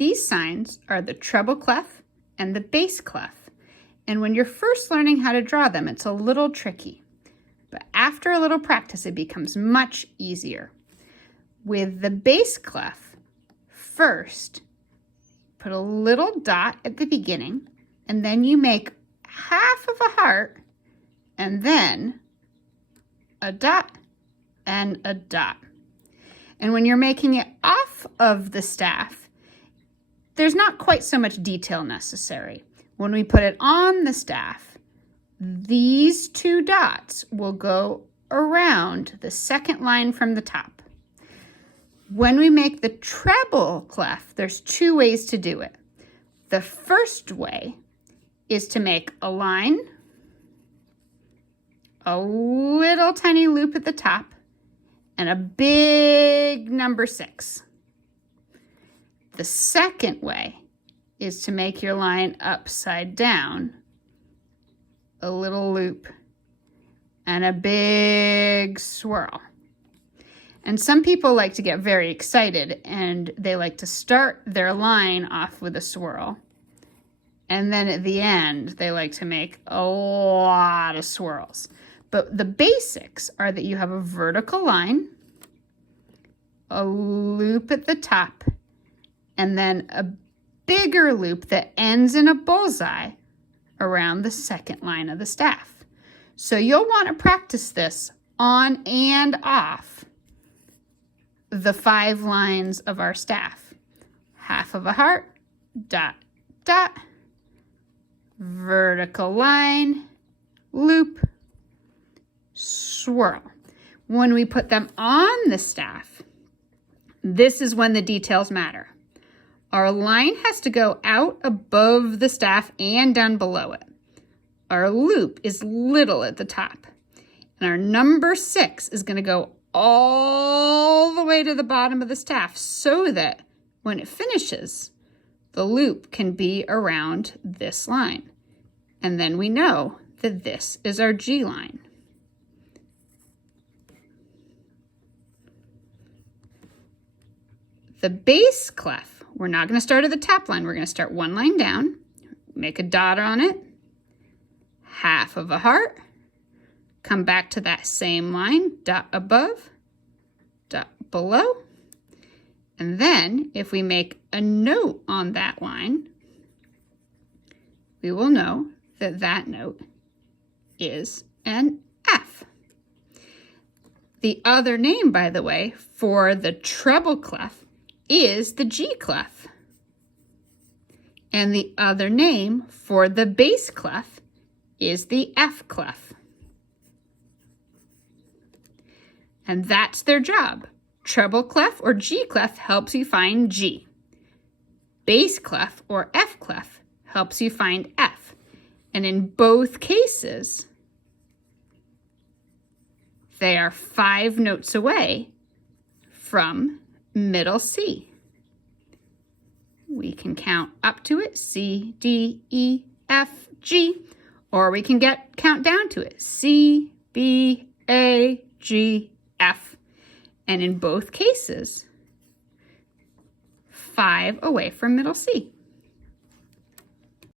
These signs are the treble clef and the bass clef. And when you're first learning how to draw them, it's a little tricky. But after a little practice, it becomes much easier. With the bass clef, first, put a little dot at the beginning, and then you make half of a heart, and then a dot and a dot. And when you're making it off of the staff, there's not quite so much detail necessary. When we put it on the staff, these two dots will go around the second line from the top. When we make the treble clef, there's two ways to do it. The first way is to make a line, a little tiny loop at the top, and a big number 6. The second way is to make your line upside down, a little loop, and a big swirl. And some people like to get very excited and they like to start their line off with a swirl. And then at the end, they like to make a lot of swirls. But the basics are that you have a vertical line, a loop at the top, and then a bigger loop that ends in a bullseye around the second line of the staff. So you'll want to practice this on and off the 5 lines of our staff. Half of a heart, dot, dot, vertical line, loop, swirl. When we put them on the staff, this is when the details matter. Our line has to go out above the staff and down below it. Our loop is little at the top. And our number 6 is going to go all the way to the bottom of the staff so that when it finishes, the loop can be around this line. And then we know that this is our G line. The bass clef, we're not going to start at the top line. We're going to start one line down, make a dot on it, half of a heart, come back to that same line, dot above, dot below, and then if we make a note on that line, we will know that that note is an F. The other name, by the way, for the treble clef is the G clef. And the other name for the bass clef is the F clef. And that's their job. Treble clef or G clef helps you find G. Bass clef or F clef helps you find F. And in both cases, they are 5 notes away from middle C. We can count up to it, C, D, E, F, G, or we can count down to it, C, B, A, G, F. And in both cases, 5 away from middle C.